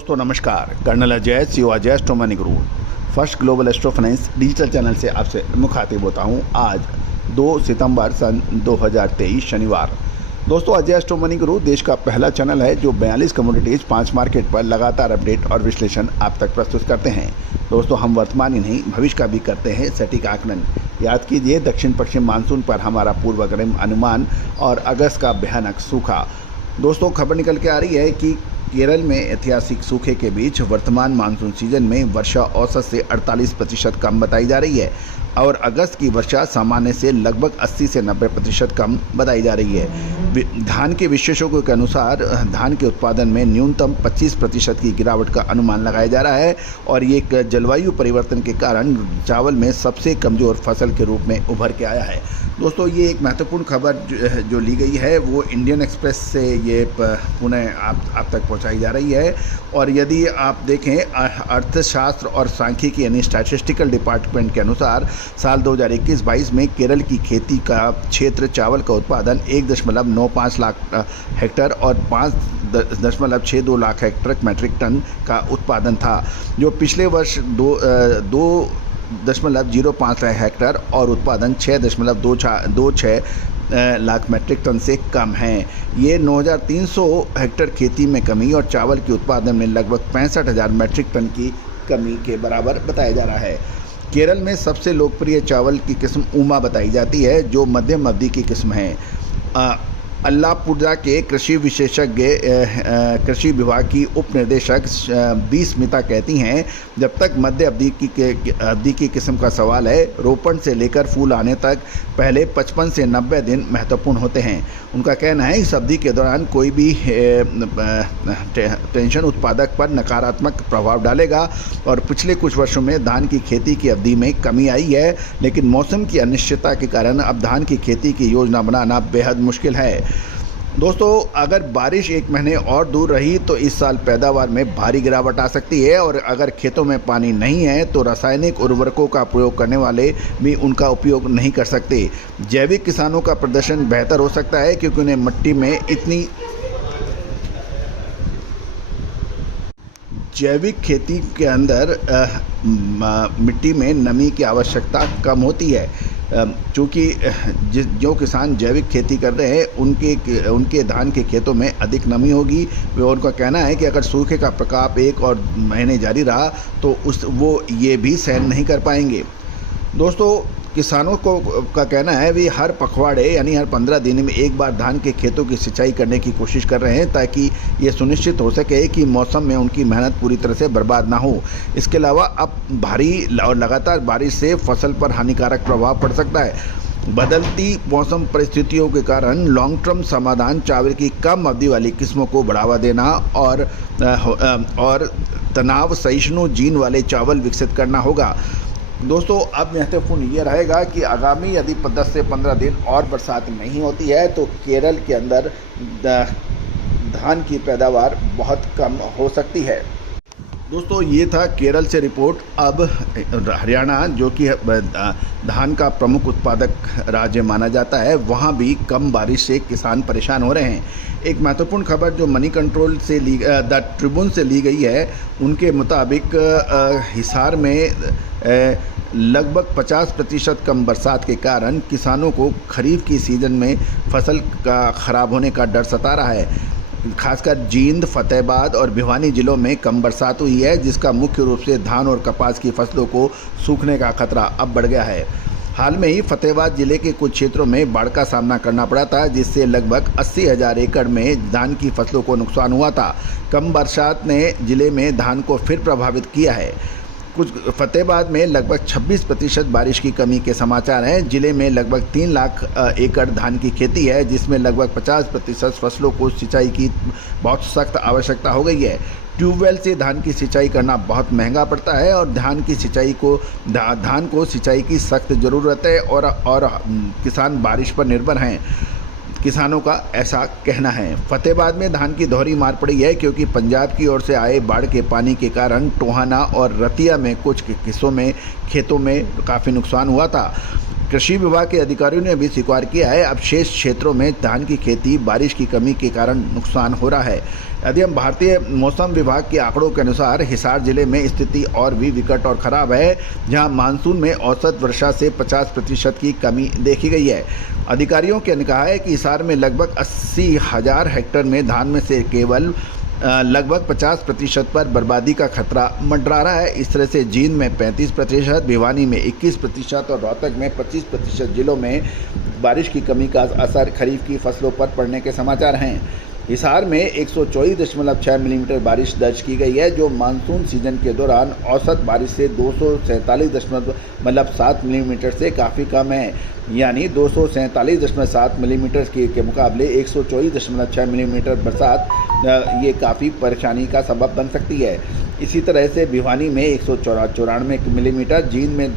दोस्तों नमस्कार। Colonel Ajay CO Ajay astronomy group first global astro finance digital channel से आपसे मुखातिब होता हूं। आज 2 सितंबर सन 2023 शनिवार। दोस्तों अजय एस्ट्रोमनी ग्रुप देश का पहला चैनल है जो 42 कमोडिटीज़ 5 मार्केट पर लगातार अपडेट और विश्लेषण आप तक प्रस्तुत करते हैं। दोस्तों हम वर्तमान ही नहीं भविष्य का भी करते हैं सटीक आकलन। याद कीजिए दक्षिण पश्चिम मानसून पर हमारा पूर्वाग्रह अनुमान और अगस्त का भयानक सूखा। दोस्तों खबर निकल के आ रही है कि केरल में ऐतिहासिक सूखे के बीच वर्तमान मानसून सीजन में वर्षा औसत से 48% कम बताई जा रही है और अगस्त की वर्षा सामान्य से लगभग 80 से 90% कम बताई जा रही है। धान के विशेषज्ञों के अनुसार धान के उत्पादन में न्यूनतम 25% की गिरावट का अनुमान लगाया जा रहा है और ये एक जलवायु परिवर्तन के कारण चावल में सबसे कमज़ोर फसल के रूप में उभर के आया है। दोस्तों ये एक महत्वपूर्ण खबर जो ली गई है वो इंडियन एक्सप्रेस से ये पुनः आप तक पहुंचाई जा रही है। और यदि आप देखें अर्थशास्त्र और सांख्यिकी यानी स्टैटिस्टिकल डिपार्टमेंट के अनुसार साल 2021-22 में केरल की खेती का क्षेत्र चावल का उत्पादन 1.95 लाख हेक्टर और 5.62 लाख हेक्टर मैट्रिक टन का उत्पादन था, जो पिछले वर्ष 2.05 लाख हेक्टर और उत्पादन 6.26 लाख मैट्रिक टन से कम है। ये 9,300 हेक्टर खेती में कमी और चावल के उत्पादन में लगभग 65,000 मैट्रिक टन की कमी के बराबर बताया जा रहा है। केरल में सबसे लोकप्रिय चावल की किस्म ऊमा बताई जाती है जो मध्यम अवधि की किस्म है। अल्लापुझा के कृषि विशेषज्ञ कृषि विभाग की उप निदेशक बी स्मिता कहती हैं जब तक मध्य अवधि की किस्म का सवाल है, रोपण से लेकर फूल आने तक पहले 55 से 90 दिन महत्वपूर्ण होते हैं। उनका कहना है इस अवधि के दौरान कोई भी टेंशन उत्पादक पर नकारात्मक प्रभाव डालेगा और पिछले कुछ वर्षों में धान की खेती की अवधि में कमी आई है, लेकिन मौसम की अनिश्चितता के कारण अब धान की खेती की योजना बनाना बेहद मुश्किल है। दोस्तों अगर बारिश 1 महीने और दूर रही तो इस साल पैदावार में भारी गिरावट आ सकती है और अगर खेतों में पानी नहीं है तो रासायनिक उर्वरकों का प्रयोग करने वाले भी उनका उपयोग नहीं कर सकते। जैविक किसानों का प्रदर्शन बेहतर हो सकता है क्योंकि उन्हें मिट्टी में इतनी जैविक खेती के अंदर मिट्टी में नमी की आवश्यकता कम होती है। चूँकि जो किसान जैविक खेती कर रहे हैं उनके धान के खेतों में अधिक नमी होगी। वो उनका कहना है कि अगर सूखे का प्रकोप 1 और महीने जारी रहा तो वो ये भी सहन नहीं कर पाएंगे। दोस्तों किसानों का कहना है वे हर पखवाड़े यानी हर 15 दिन में एक बार धान के खेतों की सिंचाई करने की कोशिश कर रहे हैं ताकि ये सुनिश्चित हो सके कि मौसम में उनकी मेहनत पूरी तरह से बर्बाद ना हो। इसके अलावा अब भारी और लगातार बारिश से फसल पर हानिकारक प्रभाव पड़ सकता है। बदलती मौसम परिस्थितियों के कारण लॉन्ग टर्म समाधान चावल की कम अवधि वाली किस्मों को बढ़ावा देना और तनाव सहिष्णु जीन वाले चावल विकसित करना होगा। दोस्तों अब महत्वपूर्ण ये रहेगा कि आगामी यदि 10 से 15 दिन और बरसात नहीं होती है तो केरल के अंदर धान की पैदावार बहुत कम हो सकती है। दोस्तों ये था केरल से रिपोर्ट। अब हरियाणा जो कि धान का प्रमुख उत्पादक राज्य माना जाता है, वहाँ भी कम बारिश से किसान परेशान हो रहे हैं। एक महत्वपूर्ण खबर जो मनी कंट्रोल से द ट्रिब्यून से ली गई है उनके मुताबिक हिसार में लगभग 50% कम बरसात के कारण किसानों को खरीफ की सीज़न में फसल का ख़राब होने का डर सता रहा है। खासकर जींद, फतेहाबाद और भिवानी जिलों में कम बरसात हुई है जिसका मुख्य रूप से धान और कपास की फसलों को सूखने का खतरा अब बढ़ गया है। हाल में ही फतेहाबाद जिले के कुछ क्षेत्रों में बाढ़ का सामना करना पड़ा था जिससे लगभग 80,000 एकड़ में धान की फसलों को नुकसान हुआ था। कम बरसात ने जिले में धान को फिर प्रभावित किया है। फतेहाबाद में लगभग 26% बारिश की कमी के समाचार हैं। जिले में लगभग 3 लाख एकड़ धान की खेती है जिसमें लगभग 50% फसलों को सिंचाई की बहुत सख्त आवश्यकता हो गई है। ट्यूबवेल से धान की सिंचाई करना बहुत महंगा पड़ता है और धान को सिंचाई की सख्त ज़रूरत है और किसान बारिश पर निर्भर हैं। किसानों का ऐसा कहना है। फतेहाबाद में धान की दोहरी मार पड़ी है क्योंकि पंजाब की ओर से आए बाढ़ के पानी के कारण टोहाना और रतिया में कुछ हिस्सों में खेतों में काफ़ी नुकसान हुआ था। कृषि विभाग के अधिकारियों ने भी स्वीकार किया है अब शेष क्षेत्रों में धान की खेती बारिश की कमी के कारण नुकसान हो रहा है। यदि हम भारतीय मौसम विभाग के आंकड़ों के अनुसार हिसार जिले में स्थिति और भी विकट और ख़राब है, जहां मानसून में औसत वर्षा से 50% की कमी देखी गई है। अधिकारियों ने कहा है कि हिसार में लगभग 80,000 हेक्टेयर में धान में से केवल लगभग 50% पर बर्बादी का खतरा मंडरा रहा है। इस तरह से जींद में 35%, भिवानी में 21% और रोहतक में 25% जिलों में बारिश की कमी का असर खरीफ की फसलों पर पड़ने के समाचार हैं। हिसार में 124.6 मिलीमीटर बारिश दर्ज की गई है, जो मानसून सीजन के दौरान औसत बारिश से 247 मिलीमीटर से काफ़ी कम है। यानी 247.7 मिलीमीटर के मुकाबले 124.6 मिलीमीटर बरसात ये काफ़ी परेशानी का सबब बन सकती है। इसी तरह से भिवानी में 194 मिलीमीटर, जींद में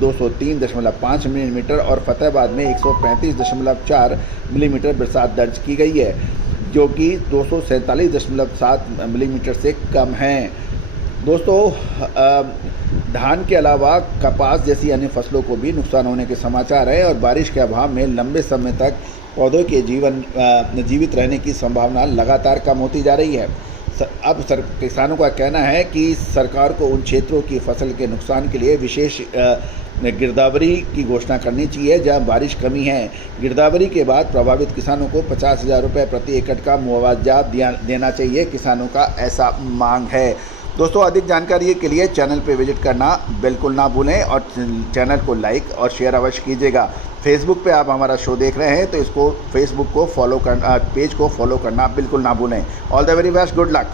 203.5 मिलीमीटर और फतेहाबाद में 135.4 मिलीमीटर बरसात दर्ज की गई है, जो कि 247.7 मिलीमीटर से कम हैं। दोस्तों, धान के अलावा कपास जैसी अन्य फसलों को भी नुकसान होने के समाचार हैं और बारिश के अभाव में लंबे समय तक पौधों के जीवित रहने की संभावना लगातार कम होती जा रही है। अब किसानों का कहना है कि सरकार को उन क्षेत्रों की फसल के नुकसान के लिए विशेष गिरदावरी की घोषणा करनी चाहिए जहां बारिश कमी है। गिरदावरी के बाद प्रभावित किसानों को 50,000 रुपये प्रति एकड़ का मुआवजा देना चाहिए, किसानों का ऐसा मांग है। दोस्तों, अधिक जानकारी के लिए चैनल पर विजिट करना बिल्कुल ना भूलें और चैनल को लाइक और शेयर अवश्य कीजिएगा। फेसबुक पे आप हमारा शो देख रहे हैं तो इसको फेसबुक को फॉलो करना, पेज को फॉलो करना बिल्कुल ना भूलें। All the very best, good luck.